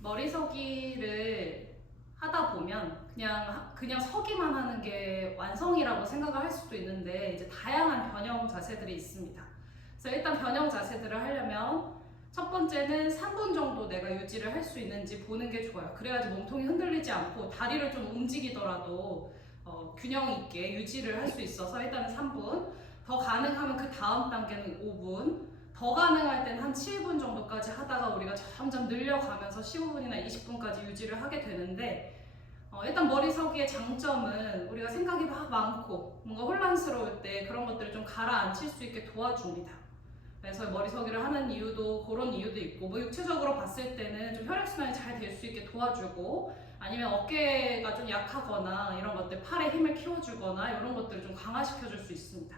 머리 서기를 하다 보면 그냥 그냥 서기만 하는 게 완성이라고 생각을 할 수도 있는데 이제 다양한 변형 자세들이 있습니다. 그래서 일단 변형 자세들을 하려면 첫 번째는 3분 정도 내가 유지를 할 수 있는지 보는 게 좋아요. 그래야지 몸통이 흔들리지 않고 다리를 좀 움직이더라도 어, 균형 있게 유지를 할 수 있어서 일단은 3분, 더 가능하면 그 다음 단계는 5분, 더 가능할 때는 한 7분 정도까지 하다가 우리가 점점 늘려가면서 15분이나 20분까지 유지를 하게 되는데 어, 일단 머리 서기의 장점은 우리가 생각이 막 많고 뭔가 혼란스러울 때 그런 것들을 좀 가라앉힐 수 있게 도와줍니다. 그래서 머리 서기를 하는 이유도 그런 이유도 있고 뭐 육체적으로 봤을 때는 좀 혈액순환이 잘 될 수 있게 도와주고 아니면 어깨가 좀 약하거나 이런 것들 팔에 힘을 키워주거나 이런 것들을 좀 강화시켜줄 수 있습니다.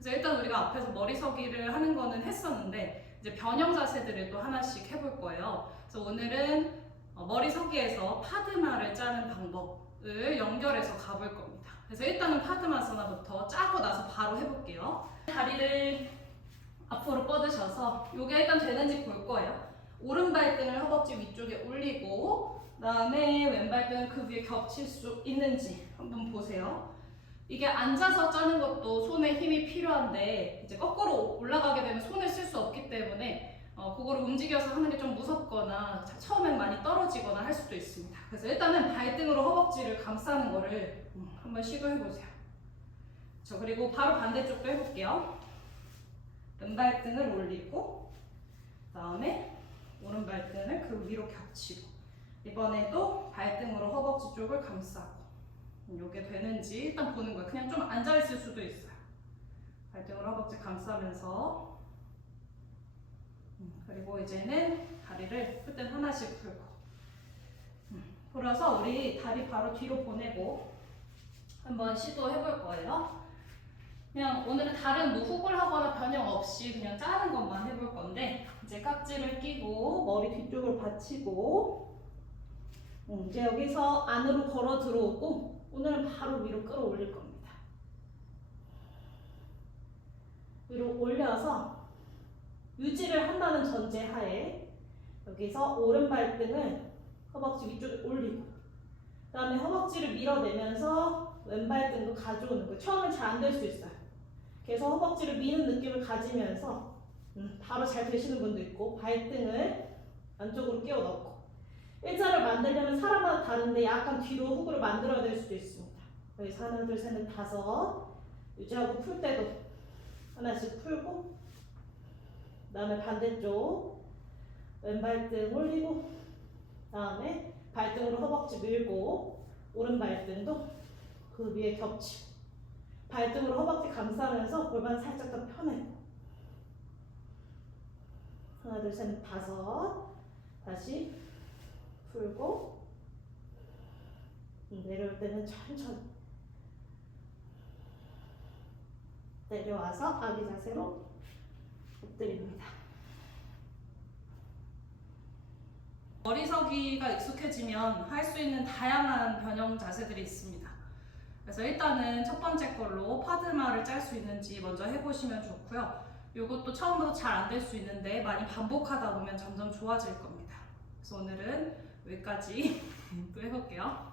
그래서 일단 우리가 앞에서 머리 서기를 하는 거는 했었는데 이제 변형 자세들을 또 하나씩 해볼 거예요. 그래서 오늘은 어, 머리 서기에서 파드마를 짜는 방법을 연결해서 가볼 겁니다. 그래서 일단은 파드마사나부터 짜고 나서 바로 해볼게요. 다리를 앞으로 뻗으셔서 이게 일단 되는지 볼 거예요. 오른 발등을 허벅지 위쪽에 올리고 그다음에 왼 발등을 그 위에 겹칠 수 있는지 한번 보세요. 이게 앉아서 짜는 것도 손에 힘이 필요한데 이제 거꾸로 올라가게 되면 손을 쓸 수 없기 때문에 어, 그거를 움직여서 하는 게 좀 무섭거나 자- 처음엔 많이 떨어지거나 할 수도 있습니다. 그래서 일단은 발등으로 허벅지를 감싸는 거를 음, 한번 시도해 보세요. 저 그리고 바로 반대쪽도 해볼게요. 왼발등을 올리고 그다음에 오른발등을 그 위로 겹치고 이번에도 발등으로 허벅지 쪽을 감싸고 이게 되는지 일단 보는 거예요. 그냥 좀 앉아 있을 수도 있어요. 발등으로 허벅지 감싸면서 음, 그리고 이제는 다리를 풀땐 하나씩 풀고 음, 풀어서 우리 다리 바로 뒤로 보내고 한번 시도해 볼 거예요. 그냥 오늘은 다른 뭐 훅을 하거나 변형 없이 그냥 짜는 것만 해볼 건데 이제 깍지를 끼고 머리 뒤쪽을 받치고 음, 이제 여기서 안으로 걸어 들어오고 오늘은 바로 위로 끌어올릴 겁니다. 위로 올려서 유지를 한다는 전제 하에 여기서 오른 발등을 허벅지 위쪽에 올리고 그 다음에 허벅지를 밀어내면서 왼발등도 가져오는 거예요. 처음엔 잘 안 될 수 있어요. 그래서 허벅지를 미는 느낌을 가지면서 음, 바로 잘 되시는 분도 있고 발등을 안쪽으로 끼워 넣고 일자를 만들려면 사람마다 다른데 약간 뒤로 훅으로 만들어야 될 수도 있습니다. 여기서 하나 둘 셋 넷 다섯. 유지하고 풀 때도 하나씩 풀고 그다음에 반대쪽 왼발등 올리고 그다음에 발등으로 허벅지 밀고 오른 발등도 그 위에 겹치고 발등으로 허벅지 감싸면서 골반 살짝 더 펴내고 하나 둘셋넷 다섯. 다시 풀고 음, 내려올 때는 천천히 내려와서 아기 자세로 엎드립니다. 머리서기가 익숙해지면 할 수 있는 다양한 변형 자세들이 있습니다. 그래서 일단은 첫 번째 걸로 파드마를 짤 수 있는지 먼저 해보시면 좋고요. 이것도 처음부터 잘 안 될 수 있는데 많이 반복하다 보면 점점 좋아질 겁니다. 그래서 오늘은 여기까지 또 해볼게요.